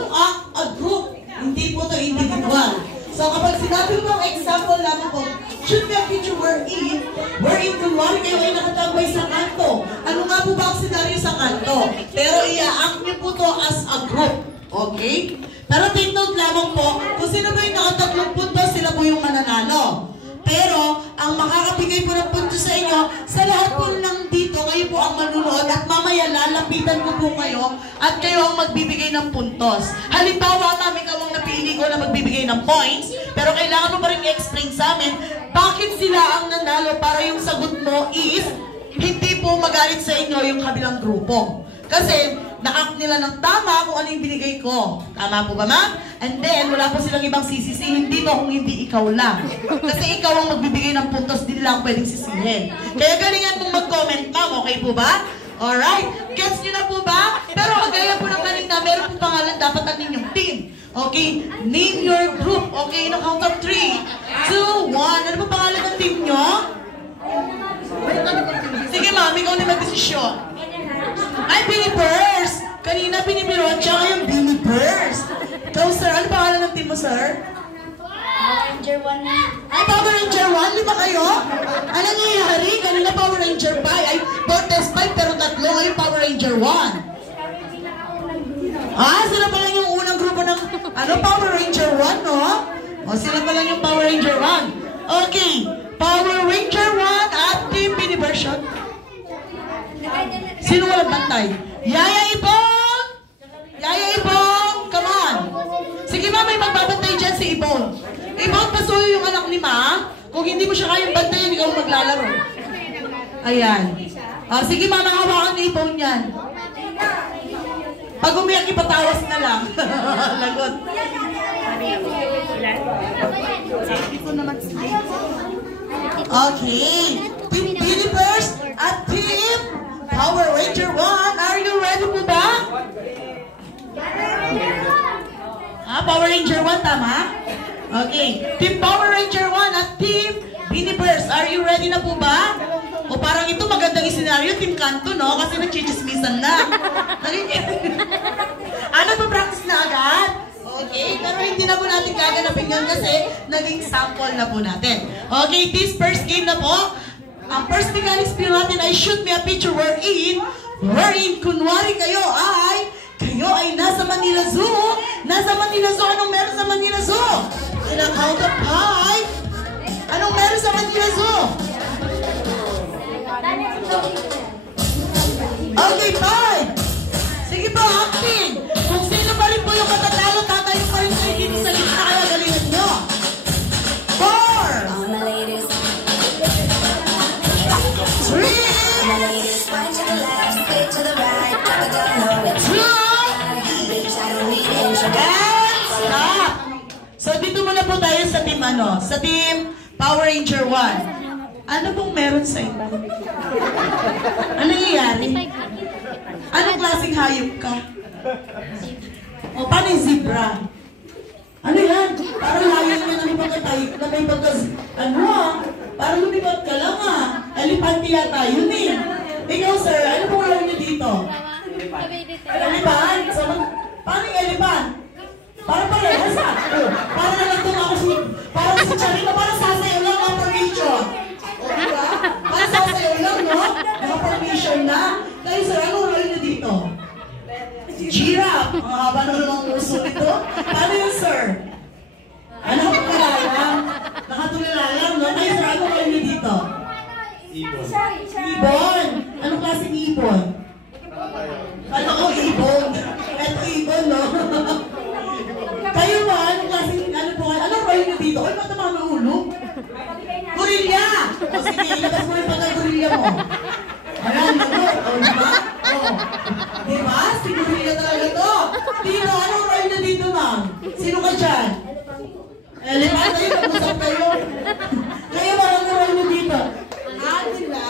to act a group. Hindi po to individual. So kapag sinabi ko ang example namin po, should be a picture wherein kunwari kayo ay nakatambay sa kanto. Ano nga po ba ang senaryo sa kanto? Pero i-act niyo po to as a group. Okay? Pero take note lamang po, kung sino ba yung nakatatlong puntos, sila po yung mananalo. Pero, ang makakabigay po ng puntos sa inyo, sa lahat po lang dito, kayo po ang manunood at mamaya lalapitan ko po kayo at kayo ang magbibigay ng puntos. Halimbawa, ma'am, ikaw ang napili ko na magbibigay ng points, pero kailangan mo pa rin i-explain sa amin bakit sila ang nanalo para yung sagot mo is hindi po magalit sa inyo yung kabilang grupo. Kasi, na-act nila ng tama kung ano yung binigay ko. Tama po ba, ma'am? And then, wala po silang ibang sisisihin dito kung hindi ikaw lang. Kasi ikaw ang magbibigay ng puntos, hindi nila ang pwedeng sisihin. Kaya galingan mong mag-comment, ma'am. Okay po ba? Alright. Gets nyo na po ba? Pero kagaya po ng kanina, meron po pangalan dapat ang inyong team. Okay? Name your group. Okay? No count of 3, 2, 1. Ano po pangalan ng team nyo? Sige, ma'am. Ikaw na mag-desisyon. Ay, Binibers! Kanina Binibirot, tsaka yung Binibers. Ikaw, sir, ano pangalan ng team mo, sir? Power Ranger 1. Ay, Power Ranger 1? Lima kayo? Ano nangyayari? Kanina Power Ranger 5. Ay, Fortes 5, pero tatlo. Ngayon Power Ranger 1. Ah, sila pa lang yung unang grupo ng, Power Ranger 1, no? O, sila pa lang yung Power Ranger 1. Okay, Power Ranger 1 at Team Biniversion. Sino walang bantay? Yaya Ibon! Yaya Ibon! Come on! Sige, ma'am, may magbabantay dyan si Ibon. Ibon, pasuyo yung anak ni ma. Kung hindi mo siya kayang bantayan, ikaw maglalaro. Ayan. Sige, ma'am, hawakan ni Ibon yan. Pag umiyak, ipatawas na lang. Lagot. Okay. Team Believers at Team Power Ranger 1. Are you ready po ba? Power Ranger 1, tama? Okay. Team Power Ranger 1 at Team Believers. Are you ready na po ba? O parang ito magandang isenaryo, Team Kanto, no? Kasi nagchichismisan na. Ano pa practice na agad? Okay, pero hindi na po natin gaganapin yun kasi naging sample na po natin. Okay, this first game na po. Ang first mechanics po natin ay shoot me a picture wherein kunwari kayo ay nasa Manila Zoo. Nasa Manila Zoo. Anong meron sa Manila Zoo? In a count of 5. Anong meron sa Manila Zoo? Okay, 5. Sige po, acting. Kung sino pa rin po yung katatalo, tatayo pa rin kayo dito sa gitna. Kaya galingan nyo. 4. 3. 2. And stop. So dito muna po tayo sa team sa team Power Ranger 1. Ano pong meron sa inyo? Ano nangyayari? Anong klaseng hayop ka? O, paano yung zebra? Ano yan? Parang layo naman na may pagkatayip na may parang lumipat ka lang Elepante yata, yun eh. Ikaw sir, ano pong alam niyo dito? Elephant? So, paano yung elephant? Parang parehas Parang nalagtong ako parang si Charina, parang sasayaw lang ang formation. O, diba? Parang sasayaw lang, no? Ang formation na. Kayo sir, ano role niyo dito? Giraffe. Ang haba naman ng uso ito. Paano yun, sir? Ano ang kalalang? Nakatulalang, no? Kayo sir, ano role niyo dito? Ibon. Ibon? Anong klaseng ibon? Ano ko, ibon? Eto ibon, no? Kayo ba? Anong klaseng, anong role niyo dito? Ay, ba't naman ang ulo? Gorilla! O sige, ilabas mo yung pagka-gorilla mo. Ayan, lagot. O, diba? O. Diba? Si gorilla talaga to. Dito, anong role niyo dito, ma'am? Sino ka dyan? Elephant, ayun, nag-usap kayo. Kayo ba, anong role niyo dito? Agila.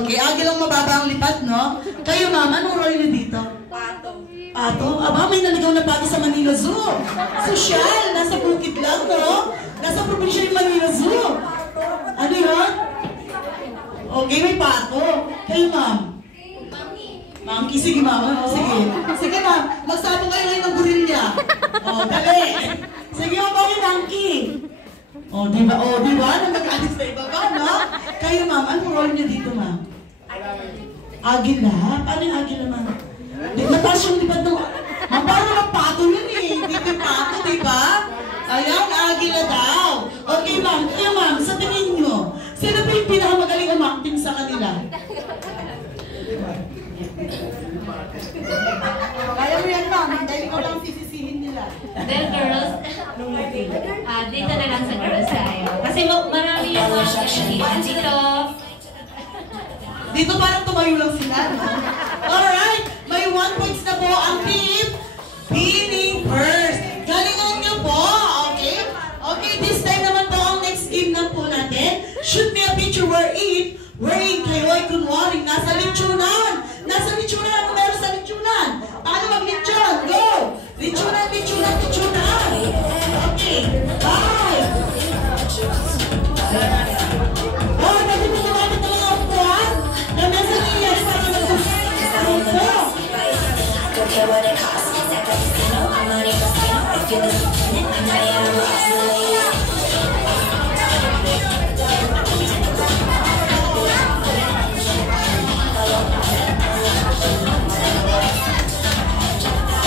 Okay, agila ang mababa ang lipat, no? Kayo, ma'am, anong role niyo dito? Pato. Pato? Aba, may naligaw na pato sa Manila Zoo. Sosyal, nasa bukid lang, no? Nasa probinsya ng Manila Zoo. Ano yun? Okay, may pato. Kayo, ma'am? Monkey. Sige, ma'am. Sige. Sige, ma'am. Magsabong kayo ngayon ng gorilla. monkey. O, di ba? O, di ba? Nang mag-alis sa ibaba, no? Kayo, ma'am, anong role niyo dito, ma'am? Agila? Paano yung agila, ma'am? Di mataas yung lipad ng... Ma'am, parang ng pato yun eh. Hindi yung pato, di ba? Ayan, agila daw. Okay, ma'am. Kayo, ma'am, sa tingin nyo, sino ba yung pinakamagaling umakting sa kanila? Kaya mo yan, ma'am. Dahil ko lang sisisihin nila. Then girls, dito na lang sa girls tayo. Kasi marami yung mga dito. Dito parang tumayo lang sila, no? Alright, may 1 points na po ang team Pinning First. Galingan niyo po, okay? Okay, this time naman po ang next game na po natin. Shoot me a picture wherein kayo ay kunwaring nasa litsunan. Nasa litsunan, ano meron sa litsunan? Paano mag-litsun? Go! Litsunan, litsunan, litsunan. Okay, bye! Oh, pwede mo gumamit ng mga upuan na nasa niya para mag-upuan po. Don't care what it costs. It's like a casino. I'm money casino. If you're listening, I'm Diana Ross.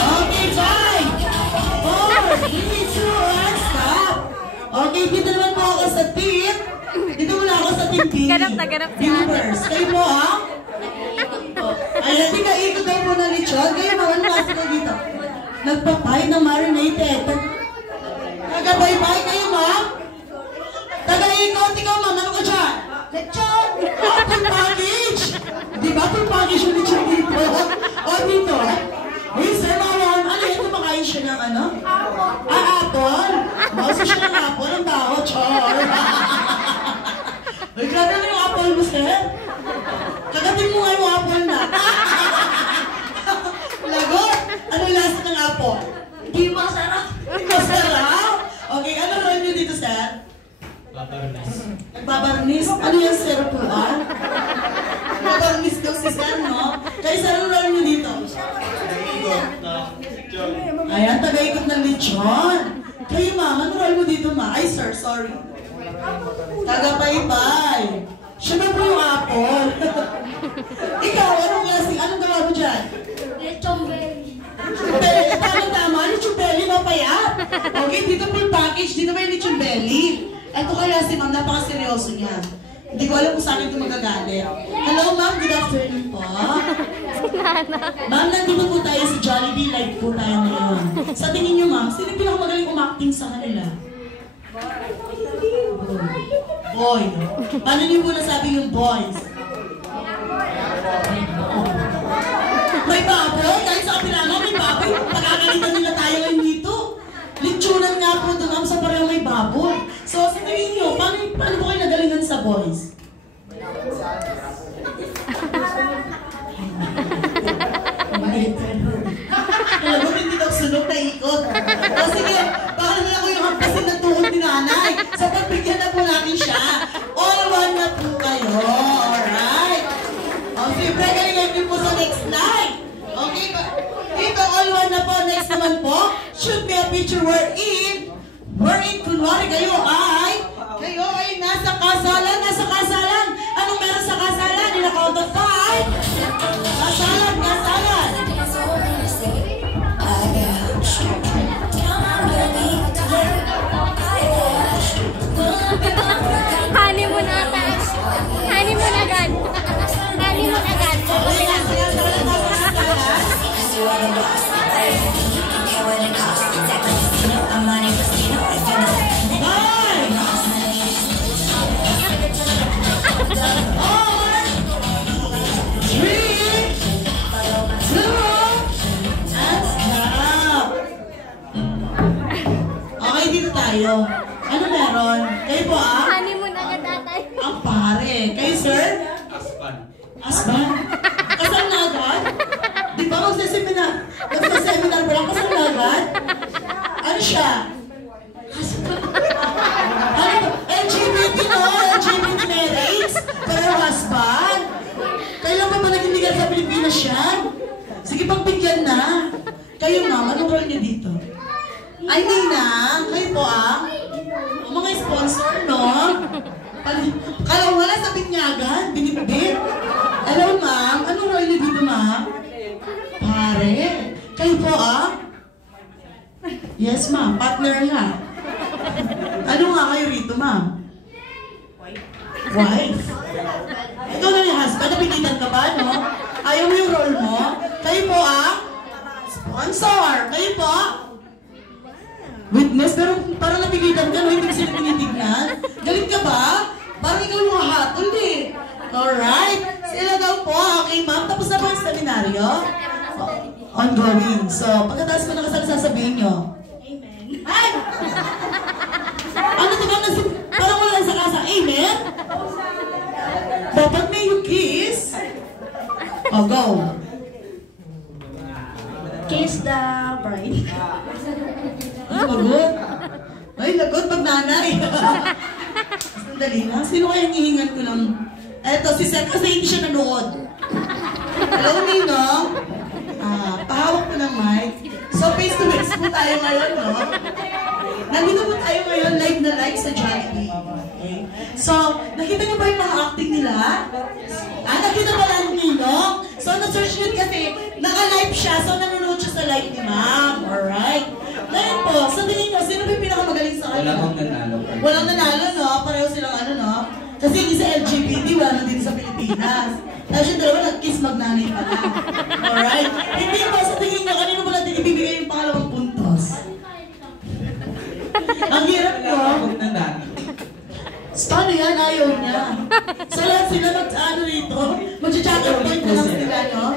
Okay, bye! 4, 3, 2, 1, stop! Okay, dito naman po ako sa team. Dito muna ako sa team B. Ganap na ganap si Viewers, kayo po ha? Ay, hindi ka ikot tayo po ng lechon. Kayo mga ano kasi kayo dito? Nagpapay ng marinated. Taga-bye-bye kayo, ma'am? Taga-ikot, ikaw, ma'am. Ano ka dyan? Lechon! Oh, full package! Di ba full package yung lechon dito? O, dito. Uy, sir, ma'am, ano yun? Kumakain siya ng ano? Apple? Mauso siya ng apple. Ang tao, chor. Uy, grabe na yung apple mo, sir. Kagatin mo nga yung apple na. Lagot! Ano yung lasa ng apple? Hindi masarap. Hindi masarap? Okay, ano role niyo dito, sir? Nagbabarnis. Ano yung sir po, ah? Nagbabarnis daw si sir, no? Kaya sir, ano role niyo dito? Ayan, taga-ikot ng lechon. Kayo, ma'am, ano role mo dito, ma? Ay, sir, sorry. Taga-bye-bye. Siya ba po yung apple? Ikaw, anong klaseng? Anong gawa mo dyan? Lechong belly. Belly, tama, lechon belly, mapayat. Okay, dito full package, dito may lechon belly. Ito kaya si ma'am, napaka-seryoso niya. Hindi ko alam kung saan ito magagalit. Hello, ma'am, good afternoon po. Ma'am, nandito po tayo sa Jollibee, live po tayo ngayon. Sa tingin niyo, ma'am, sino yung pinakamagaling umacting sa kanila? Boy. Paano niyo po nasabi yung boys? May baboy? Kahit sa kapila nga may baboy. Pagkakalitan nila tayo ngayon dito. Litsunan nga po doon, ma'am, sa pareho may baboy. So, sa tingin niyo, paano po kayo nagalingan sa boys? Alam mo, hindi daw sunog na ikot. O sige, baka na ako yung hampasin ng tuhod ni nanay. Sa pagbigyan na po natin siya. All one na po kayo. Alright? O siyempre, galingan niyo po sa next line. Okay ba? Dito, all one na po. Next naman po, shoot me a picture wherein kunwari kayo ay nasa kasalan. Nasa kasalan. Anong meron sa kasalan? In a count of 5. Kasalan, kasalan. Honeymoon ata. Honeymoon agad. Honeymoon agad. Okay, dito tayo. Ano meron? Kayo po Honeymoon agad tatay. Ang pare. Kayo, sir? Asban? Kasal na agad? Di ba magsaseminar? Magsaseminar ba lang? Kasal na agad? Ano siya? Ano? LGBT, no? LGBT marriage? Pero husband? Kailan pa ba naging legal sa Pilipinas yan? Sige, pagbigyan na. Kayo, ma'am, anong role niyo dito? Ay, Nina, kayo po Ang mga sponsor, no? Kala mo wala sa binyagan, binibit. Hello, ma'am. Anong role niyo dito, ma'am? Pare. Kayo po, ah? Yes, ma'am. Partner nga. Ano nga kayo rito, ma'am? Wife. Ikaw na yung husband. Napilitan ka ba, no? Ayaw mo yung role mo? Kayo po, ah? Sponsor. Kayo po? Witness, pero parang napilitan ka, no? Hindi ko sila tinitignan. Galit ka ba? Parang ikaw yung hahatol, eh. Alright. Sila daw po. Okay, ma'am. Tapos na po yung seminaryo? Ongoing. So, pagkatapos ko nakasal, sasabihin nyo. Amen. Ay! Ano ito ba? Parang wala sa kasa. Amen? Dapat may you kiss. Oh, go. Kiss the bride. Ay, lagot. Ay, lagot pag nanay. Sandali na. Sino kaya hihingan ko lang? Eto, si Seth kasi hindi siya nanood. Hello, Ninong. Pahawak ko ng mic. So, face to face po tayo ngayon, no? Nandito po tayo ngayon, live na live sa Jollibee. Okay? So, nakita niyo ba yung mga acting nila? Nakita ba lang Ninong? So, na-search yun kasi naka-live siya, so nanonood siya sa live ni ma'am. Alright? Ngayon po, sa tingin nyo, sino ba yung pinakamagaling sa kanila? Walang nanalo. Walang nanalo, no? Pareho silang ano, no? Kasi hindi sa LGBT, wala na dito sa Pilipinas. Tapos yung dalawa nag-kiss magnanay pa lang. Alright? Hindi po, sa tingin nyo, kanino mo natin ibibigay yung pangalawang puntos? Ang hirap ko. Walang nanalo. Paano yan? Ayaw niya. So lahat sila mag-ano rito? Mag-check-up point na lang sila, no?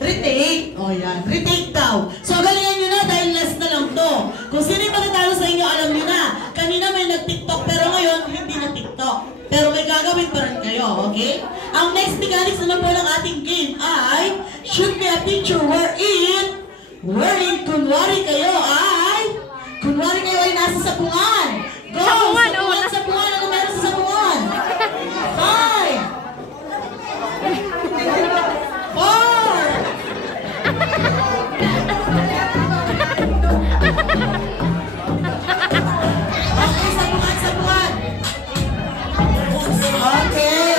Retake. O yan. Retake daw. So galingan nyo na dahil less na lang to. Kung sino yung matatalo sa inyo, alam nyo na. Kanina may nag-tiktok pero ngayon hindi na tiktok. Pero may gagawin pa rin kayo, okay? Ang next mechanics naman po ng ating game ay shoot me a picture wherein kunwari kayo ay nasa sapungan. Go! Sapungan! Ano meron sa sapungan? 5 4 sapungan! Okay!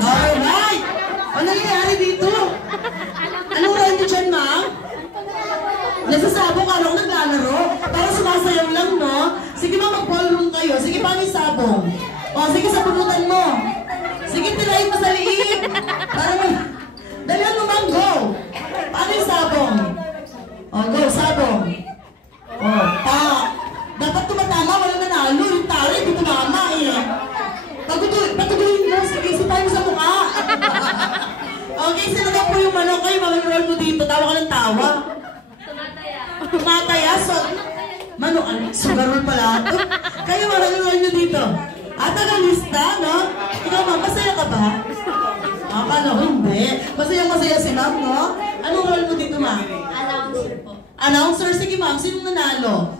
Alright! Ano nangyayari dito? Anong role niyo dyan, ma'am? Nagsasabong ka lang naglalaro. Parang sumasayaw lang, no? Sige ma'am, mag-ballroom kayo. Sige, paano yung sabong? O, sige, sabunutan mo. Sige, tirahin mo sa liit. Parang, dalihan mo ma'am, go. Paano yung sabong? O, go, sabong. O, pa. Dapat tumatama, wala nanalo. Yung tali, hindi tumama eh. Patuloyin mo, sige, sipay mo sa mukha. Okay, sino na po yung manok? Kayo, mamag-roll mo dito. Tawa ka ng tawa. Tumataya, so... Manok, sugarol pala. Kayo, mamag-roll nyo dito. Tagalista, no? Ikaw, ma'am, masaya ka ba? Akala ko hindi. Masaya si ma'am, no? Anong role mo dito, ma'am? Announcer po. Announcer? Sige, ma'am. Sinong nanalo?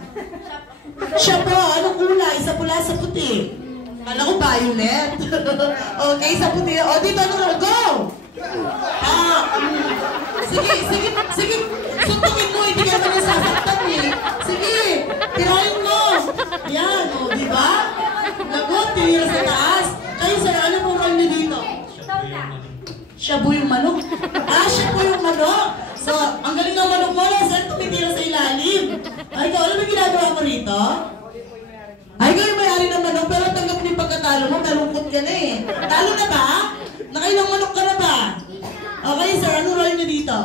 Siya po. Anong kulay? Sa pula, sa puti? Kala ko violet. Okay, sa puti. O, dito, anong role? Go! Sige. Suntukin mo, hindi ka naman sasaktan eh. Sige, tirahin mo. Yan, o, di ba? Lagot, tinira sa taas. Kayo, sir, ano pong role niyo dito? Shabu yung manok. Shabu yung manok. So, ang galing ng manok mo, sir, tumitira sa ilalim. Ay, ikaw, alam mo ginagawa mo rito? Ay, kayo may-ari ng manok, pero tanggap mo yung pagkatalo mo, talungkot ka na eh. Talo na ba? Nakailang manok ka na ba? Okay, sir, anong role niyo dito?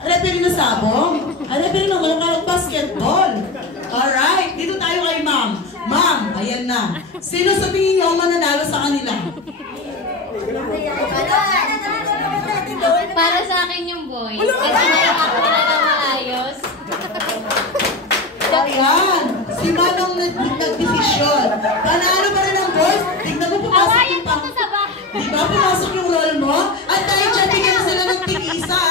Referee na sabong? Referee na walang basketball. Alright, dito tayo kay ma'am. Ma'am, ayan na. Sino sa tingin niyo ang mananalo sa kanila? Para sa akin yung boy. Kasi naiyak talaga maayos. Ayan, si Manong nag-desisyon. Panalo pa rin ang boys. Tignan mo, pumasok yung Diba, pumasok yung role mo? At dahil dyan, tignan mo sila ng tig-isa.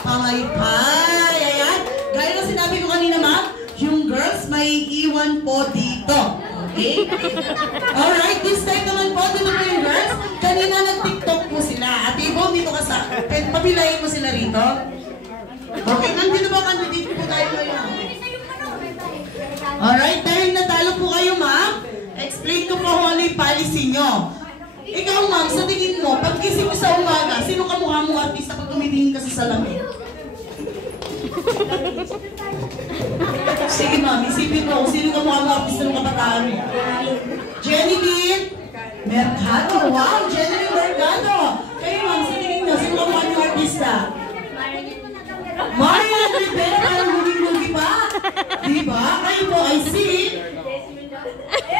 Pamaypay. Ayan. Gaya na sinabi ko kanina, ma'am, yung girls may iwan po dito. Okay? Alright, this time naman po, dito po yung girls. Kanina nag-tiktok po sila. At Ibon, dito ka sa... Papilayin mo sila rito. Okay, nandito ba kandito tayo ngayon. Alright, dahil natalo po kayo, ma'am, explain ko po kung ano yung policy nyo. Ikaw, ma'am, sa tingin mo, pag gising mo sa umaga, sino kamukha mong artista pag tumitingin ka sa salamin? Sige, ma'am, isipin mo kung sino kamukha mong artista ng kabataan mo. Jenny Bean Mercado. Wow, Jenny Bean Mercado. Kayo, ma'am, sa tingin nyo, sino kamukha mong artista? Marian Rivera, parang lugi-lugi pa. Diba? Kayo po ay si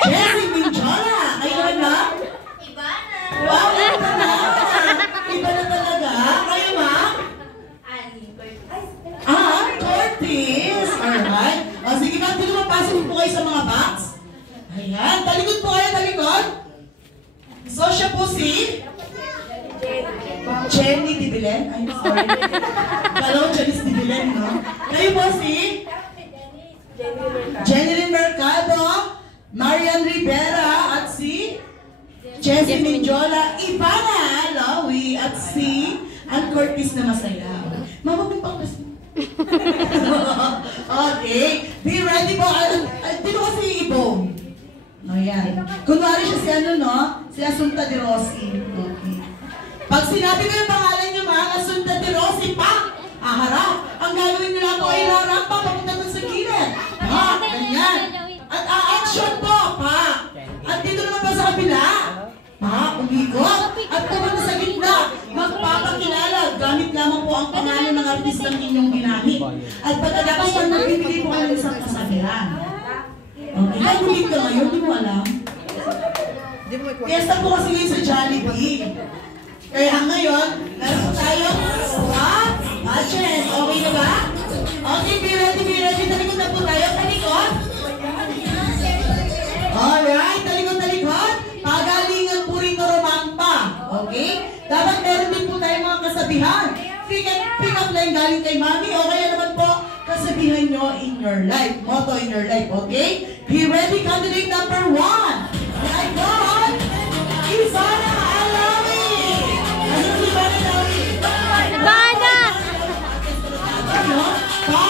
Jessie Minjola. Kayo na? Wow, iba na. Iba na talaga. Kayo, ma'am? Curtis. Alright. O, sige, ma'am, dito mapasok po kayo sa mga box. Ayan. Talikod po kayo, talikod. So, siya po si Jenny Dibilen. I'm sorry. Hello, Jenny Dibilen, no? Kayo po si Jenny Mercado, Marian Rivera, at si Jessie Minjola, Ivana Lawi, at si Ann Curtis na masayaw. Mamamit pa kasi. Okay. Be ready po. Dito kasi ibong. Ayan. Kunwari siya si ano, no? Si Asunta de Rossi. Okay. Pag sinabi ko yung pangalan niyo, mga Asunta de Rossi, pa! Harap. Ang gagawin niyo lang po ay rarampa papunta doon sa gilid. Ha? Ganyan. At action po, pa! At dito naman pa sa kabila. Ha? Umikot. At pumunta sa gitna. Magpapakilala. Gamit lamang po ang pangalan ng artistang inyong ginamit. At pagkatapos pag nagbibigay po kayo ng isang kasabihan. Okay. Kaya bumit ka ngayon, di mo alam. Fiesta po kasi ngayon sa Jollibee. Kaya ngayon, meron po tayo swap matches. Okay na ba? Okay, be ready, be ready. Talikod na po tayo. Talikod. Alright, talikod. Pagalingan po rito romampa. Okay? Dapat meron din po tayo mga kasabihan. Pick up line galing kay mami. O kaya naman po, kasabihan nyo in your life. Motto in your life. Okay? Be ready, candidate number 1. I got Ivana Alawi. Ano si Ivana Alawi? Ivana! Ano? Pa!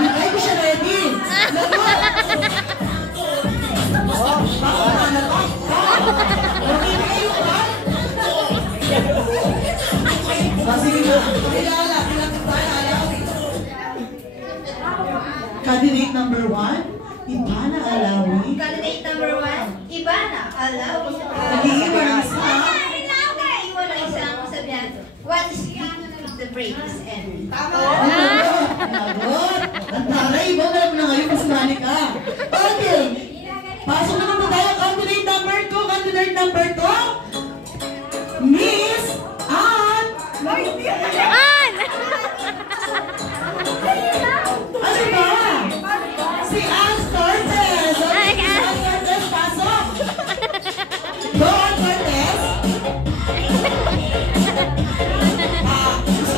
Hindi ko siya ready. Lagot! Okay na kayo ba? Sige na. Kilala tayo, Alawi. Candidate number 1, Ivana Alawi. Candidate number 1, Ivana Alawi. Nag-iiwan isa. Nag-iiwan ang isang sabihan. Once you the breaks and Lagot! Ang taray, iba na lang na ngayon mas mani ka. Okay. Pasok naman po tayo. Candidate number 2. Candidate number 2. Miss Ann. Ann! Ano ba? Si Ann Cortez. Okay, si Ann Cortez, pasok. Go, Ann Cortez.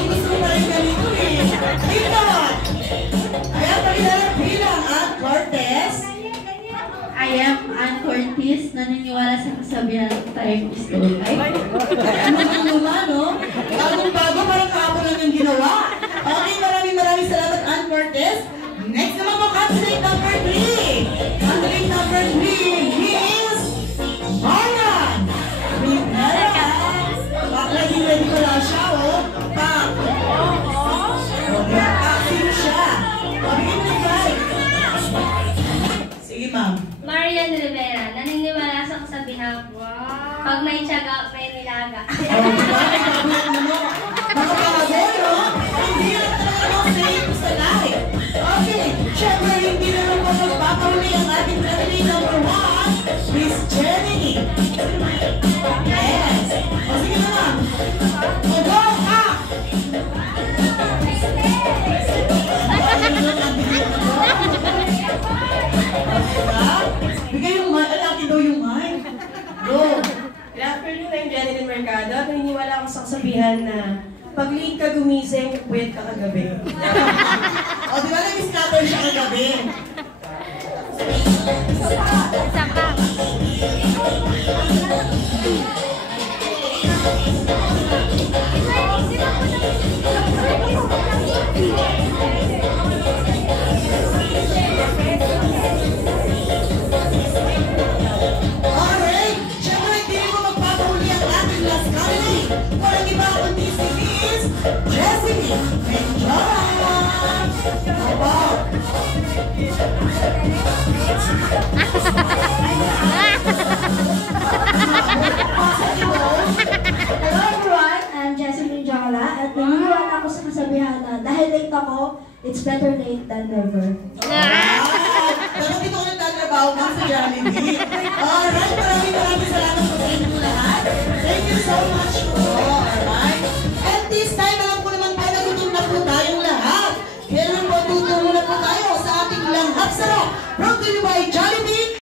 Gusto na rin ganito eh. Dito. Ayan, pagkilala bilang Ann Cortez. I am Ann Curtis, naniniwala sa kasabihan tayong gusto. Ano, no? Bagong-bago, parang kahapon lang yung ginawa. Okay, maraming salamat, Ann Cortez. Next naman po, candidate number 3. Candidate number 3 is Marian Rivera. Ready pala siya, oh. Sino siya? Pabigyan mo yung guy. Sige, ma'am. Marian Rivera, naniniwala sa kasabihan, pag may tiyaga, may nilaga. Hindi lang talaga safe sa life. Okay, syempre hindi na lang po magpapahuli ang ating candidate number 1, Miss Jenny. Yes. O sige na lang. O go, ha! Bigay yung mic. Alaki daw yung mic. Go. Good afternoon, I'm Jenny Mercado. Naniniwala ako sa kasabihan na pag late ka gumising, puyat ka kagabi. O, di ba nag-scatter siya kagabi? Isa pa. Thank you. kasabihan na dahil late ako, it's better late than never. Pero dito ko nagtatrabaho ka sa Jollibee. Alright.